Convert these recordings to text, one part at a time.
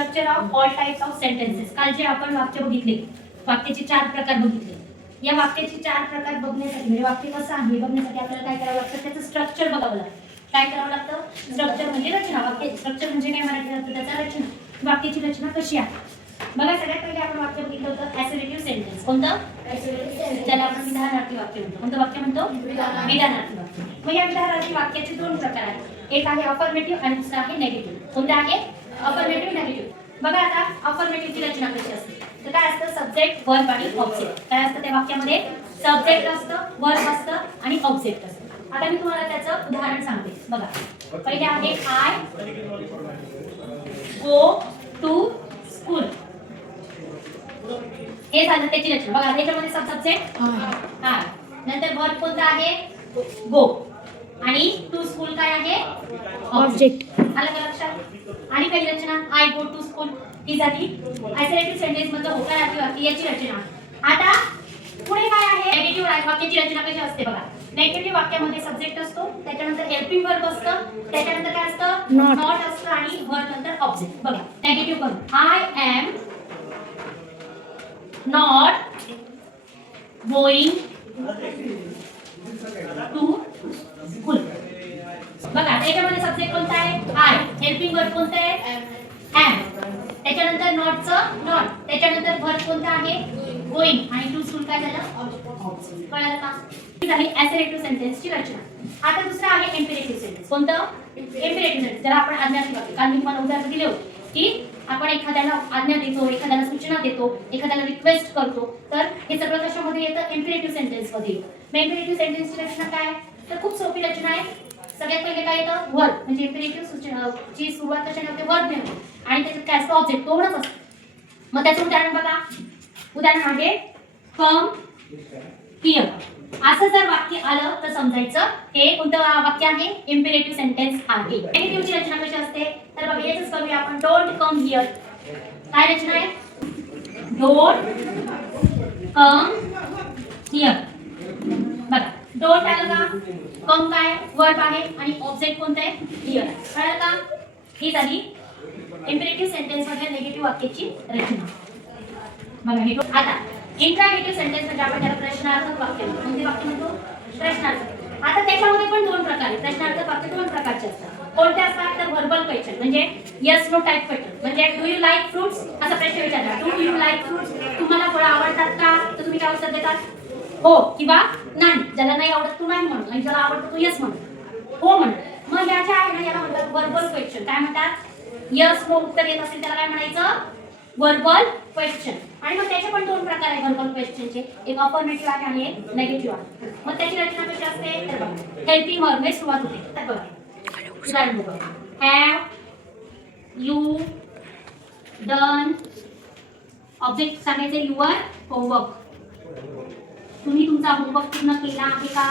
Structure of all types of sentences. काल जे आपण वाक्य बघितले, वाक्याचे 4 प्रकार बघितले. या वाक्याचे 4 प्रकार बघण्यासाठी म्हणजे वाक्य कसं आहे बघण्यासाठी आपल्याला काय करावं लागतं, त्याचं स्ट्रक्चर बघावं लागतं. काय करावं लागतं? स्ट्रक्चर म्हणजे रचना. वाक्य स्ट्रक्चर म्हणजे काय मराठीत अर्थ त्याचा रचना. वाक्याची रचना कशी आहे बघा. सगळ्यात पहिले आपण वाक्य बघितलं होतं ॲसर्टिव्ह सेंटेन्स. कोणतं? त्याला आपण विधानार्थी वाक्य म्हणतो. कोणतं वाक्य म्हणतो? विधानार्थी वाक्य. मग या विधानार्थी वाक्याचे 2 प्रकार आहेत. एक आहे अफर्मेटिव्ह आणि दुसरा आहे नेगेटिव्ह. कोणतं आहे? Affirmative, negative. बघा आता अफर्मेटिव्हची रचना कशी असते तर काय असतं? सब्जेक्ट, वर्ब आणि ऑब्जेक्ट. काय असतं त्या वाक्यामध्ये? सब्जेक्ट असतं, वर्ब असतं आणि ऑब्जेक्ट असतं. आता मी तुम्हाला त्याचं उदाहरण सांगते. बघा पहिले आहे आय गो टू स्कूल. हे झालं त्याची रचना. बघा त्याच्यामध्ये सब्जेक्ट आय, नंतर वर्ब कोणता आहे? गो, आणि टू स्कूल काय आहे? ऑब्जेक्ट. आलं का लक्षात? आणि काही रचना आय गो टू स्कूल ही झाली ॲसर्टिव्ह सेंटेन्स मधलं होकारार्थी वाक्य याची रचना. आता पुढे काय आहे? नेगेटिव्ह वाक्याची रचना कशी असते बघा. नेगेटिव्ह वाक्यामध्ये सब्जेक्ट असतो, त्याच्यानंतर हेल्पिंग वर्ब असतं, त्याच्यानंतर काय असतं? नॉट असतं आणि वर्ब नंतर ऑब्जेक्ट. बघा negative verb I am not going to school. बघा त्याच्यामध्ये सब्जेक्ट कोणता आहे? आय. हेल्पिंग वर्ब कोणता आहे? एम. त्याच्यानंतर नॉटचं नॉट, त्याच्यानंतर वर्ब कोणता आहे? गोइंग, आणि टू स्कूल काय झालं? कळलं का? ही झाली ॲसर्टिव्ह सेंटेन्सची रचना. आता दुसरा आहे इम्पेरेटिव्ह सेंटेन्स. कोणतं? Imperative sentence. ज्याला आपण आज्ञार्थी वाक्य. काल मी तुम्हाला उदाहरण दिले होते की आपण एखाद्याला आज्ञा देतो, एखाद्याला सूचना देतो, एखाद्याला रिक्वेस्ट करतो, तर हे सगळं कशामध्ये येतं? इम्पेरेटिव्ह सेंटेन्स मध्ये येतं. मग इम्पेरेटिव्ह सेंटेन्सची रचना काय? तर खूप सोपी रचना आहे. सगळ्यात पहिले काय येतं? वर्ब. म्हणजे इम्पेरेटिव्ह सूचनाची सुरुवात कशाने होते? वर्ब ने होते, आणि त्याच्यात काय असतं? ऑब्जेक्ट. दोनच असतं. मग त्याचं उदाहरण बघा. उदाहरण आहे कम हिअर. असं जर वाक्य आलं तर समजायचं हे कोणतं वाक्य आहे? इम्पेरेटिव्ह सेंटेन्स आहे. नेगेटिव्हची रचना कशी असते तर बघा याचंच करूया आपण. Don't come here. काय रचना आहे? Don't come here. बघा डोंट आलं का? कम काय? वर्ब आहे, आणि ऑब्जेक्ट कोणतं आहे? हिअर. कळलं का? ही झाली इम्पेरेटिव्ह सेंटेन्स मधल्या नेगेटिव्ह वाक्याची रचना. बघा हे आता इंट्रागेटिव्ह सेंटेन्स म्हणजे आपण त्याला प्रश्नार्थक वाक्य म्हणतो. कोणते वाक्य म्हणतो? प्रश्नार्थक. आता त्याच्यामध्ये पण 2 प्रकार आहेत. प्रश्नार्थक वाक्य 2 प्रकारचे असतात. कोणते असतात? तर व्हर्बल क्वेश्चन म्हणजे येस नो टाइप क्वेश्चन. म्हणजे डू यू लाईक फ्रुट्स असा प्रश्न विचारला. Do you like fruits? तुम्हाला फळं आवडतात का? तर तुम्ही काय उत्तर देतात? हो किंवा नाही. ज्याला नाही आवडत तू नाही म्हण, आणि ज्याला आवडतं तू येस म्हण, हो म्हण. मग या ज्या आहे ना याला म्हणतात व्हर्बल क्वेश्चन. काय म्हणतात? येस नो उत्तर येत असेल त्याला काय म्हणायचं? Verbal question. आणि मग त्याचे पण 2 प्रकार आहेत व्हर्बल क्वेश्चनचे. एक अफर्मेटिव्ह आहे आणि एक नेगेटिव्ह आहे. मग त्याची रचना कशी असते तर बघा हेल्पिंग वर्ब ने सुरुवात होते. तर बघा उदाहरण बघा. Have you done. ऑब्जेक्ट सांगायचे युअर होमवर्क. तुम्ही तुमचा होमवर्क पूर्ण केला आहे का?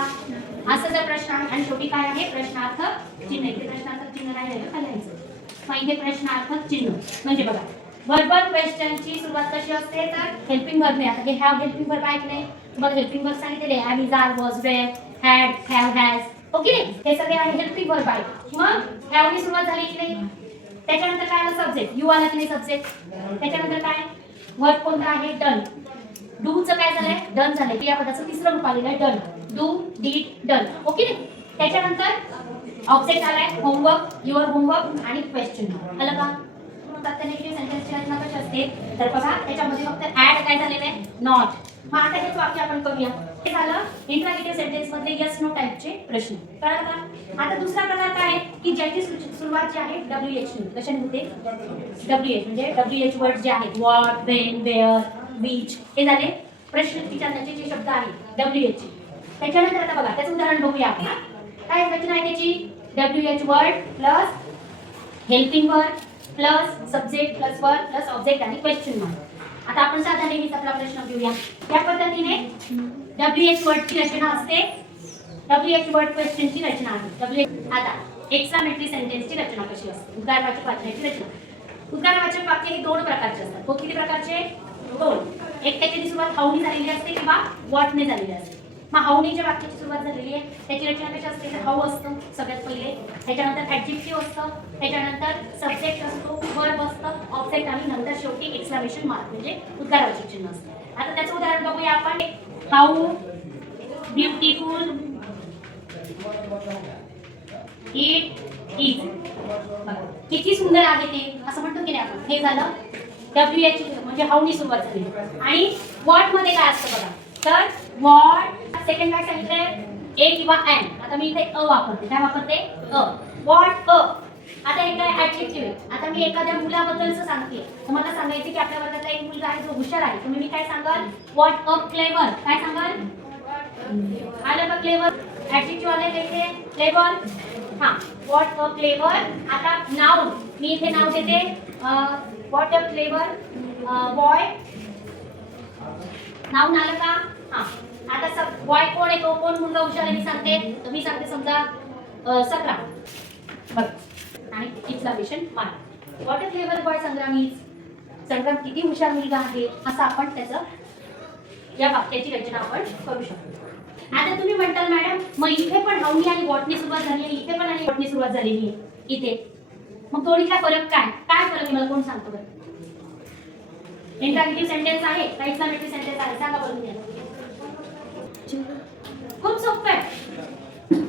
असं जर प्रश्न आहे, आणि शेवटी काय आहे? प्रश्नार्थक चिन्ह. इथे प्रश्नार्थक चिन्ह राहिलं का लिहायचं. मग इथे प्रश्नार्थक चिन्ह म्हणजे बघा व्हर्बल क्वेश्चनची सुरुवात कशी असते तर हेल्पिंग वर्ब ने. आता हे हॅव हेल्पिंग वर्ब ऐकले. बघ हेल्पिंग वर्ब सांगितले have, is, are, was, were, had, have, has. Okay हे सगळे आहे हेल्पिंग वर्ब आहे. मग हॅव ने सुरुवात झाली की नाही? त्याच्यानंतर काय आलं? सब्जेक्ट. यू आला की नाही? सब्जेक्ट. त्याच्यानंतर काय? वर्ब कोणता आहे? डन. डू चं काय झालंय? डन झालंय. क्रियापदाचं 3रं रूप आलेलं आहे done. Do, did, done. Okay त्याच्यानंतर ऑब्जेक्ट आलाय होमवर्क, युअर होमवर्क आणि क्वेश्चन. आलं का? नेगेटिव्ह सेंटेन्सची रचना कशी असते तर बघा त्याच्यामध्ये फक्त ऍड काय झालेलं आहे? नॉट. मग आता हेच वाक्य आपण करूया. हे झालं इंट्रागेटिव्ह सेंटेन्स मध्ये येस नो टाइपचे प्रश्न. कळलं का? आता दुसरा प्रकार काय आहे की ज्याची सुरुवात जी आहे WH ने. कशाने होते? WH म्हणजे WH वर्ड जे आहेत व्हॉट, व्हेन, वेअर, विच हे झाले प्रश्न विचारण्याचे जे शब्द आहेत WH चे. त्याच्यानंतर आता बघा त्याचं उदाहरण बघूया आपण. काय रचना आहे त्याची? WH word plus helping verb plus subject plus verb plus object आणि क्वेश्चन मार्क. आता आपण साधा नेहमीच आपला प्रश्न घेऊया. या पद्धतीने WH वर्डची रचना असते. WH वर्ड क्वेश्चनची रचना आहे. आता एक्सक्लेमेटरी सेंटेन्सची रचना कशी असते? उद्गारवाचक वाक्याची रचना. उद्गारवाचक वाक्य हे 2 प्रकारचे असतात. किती प्रकारचे? 2. एक त्याची सुरुवात हाऊने झालेली असते किंवा व्हॉटने झालेली असते. मग हाऊने ज्या वाक्याची सुरुवात झालेली आहे त्याची रचना कशी असते तर हाऊ असतो सगळ्यात पहिले. त्याच्यानंतर ऍडजेक्टिव्ह असतं, त्याच्यानंतर सब्जेक्ट असतो, वर्ब असतं, ऑब्जेक्ट सब्जेक्ट आणि नंतर शेवटी एक्सक्लेमेशन मार्क म्हणजे उद्गारवाचक चिन्ह असतं. आता त्याचं उदाहरण बघूया आपण. How beautiful it is. किती सुंदर आहे ते असं म्हणतो की नाही आपण. हे झालं WH म्हणजे हाऊनी सुरुवात झाली. आणि व्हॉट मध्ये काय असतं बघा. तर व्हॉट सेकंड काय सांगितलंय ए किंवा एन. आता मी इथे अ वापरते. काय वापरते अ. What a. आता हे काय ऍडजेक्टिव्ह आहे. आता मी एखाद्या मुलाबद्दलच सांगते. तुम्हाला सांगायचं की आपल्या वर्गातला एक मुलगा आहे जो हुशार आहे. तुम्ही मी काय सांगाल व्हॉट अ क्लेवर. काय सांगाल आलं का क्लेवर. ऍडजेक्टिव्ह आले का इथे क्लेवर. हां व्हॉट अ क्लेवर. आता नाउन मी इथे नाव देते what a clever boy. Noun आलं का. हां आता सब बॉय कोण आहे तो कोण मुलगा हुशार आहे मी सांगते. तर मी सांगते समजा संग्राम बघ आणि exclamation mark. What a clever boy Sangram is. Sangram किती हुशार मुलगा आहे असं आपण त्याचं या वाक्याची रचना आपण करू शकतो. आता तुम्ही म्हणताल मॅडम मग इथे पण हाऊनी आणि व्हॉटनी सुरुवात झाली आहे इथे पण आणि व्हॉटनी सुरुवात झालेली आहे इथे. मग थोडीचा फरक काय काय फरक आहे मला कोण सांगतो बरं. इंट्रॅक्टिव्ह सेंटेन्स आहे का एक्सक्लेमेटरी सेंटेन्स आहे सांगा बरं तुम्ही. खूप सोपं आहे.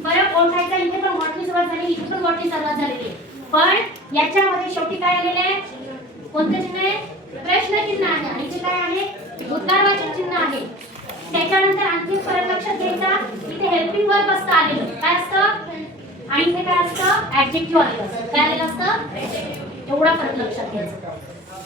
फरक ओळखायचा. इथे पण व्हॉटनी सुरुवात झाली इथे पण व्हॉटनी सुरुवात झालेली आहे. पण याच्यामध्ये शेवटी काय आलेलं आहे कोणतं चिन्ह आहे प्रश्नचिन्ह आहे. आणि इथे काय आहे उद्गारवाचक चिन्ह आहे. त्याच्यानंतर आणखी फरक लक्षात घ्यायचा. इथे हेल्पिंग वर्ब असतं आलेलं. काय असतं आणि इथे काय असतं ऍडजेक्टिव्ह आलेलं असतं. काय आलेलं असतं एवढा फरक लक्षात घ्यायचा.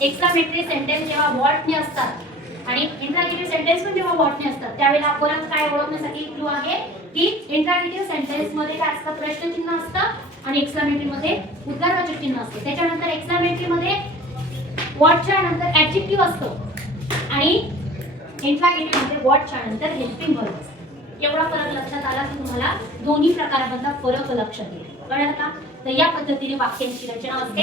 एक्सक्लेमेटरी सेंटेन्स जेव्हा व्हॉटने असतात आणि इंट्रॅगेटिव्ह सेंटेन्स पण जेव्हा व्हॉटने असतात त्यावेळेला फरक काय ओळखण्यासाठी क्लू आहे की इंट्रॅगेटिव्ह सेंटेन्स मध्ये काय असतं प्रश्नचिन्ह असतं आणि एक्सक्लेमेटरी मध्ये उद्गारवाचक चिन्ह असतं. त्याच्यानंतर एक्सक्लेमेटरी मध्ये व्हॉटच्या नंतर ऍडजेक्टिव्ह असतो आणि इंट्रॅगेटिव्ह मध्ये व्हॉटच्या नंतर हेल्पिंग वर्ब असतो. एवढा फरक लक्षात आला की तुम्हाला दोन्ही प्रकारामधला फरक लक्षात येईल. कळलं का. तर या पद्धतीने वाक्यांची रचना असते.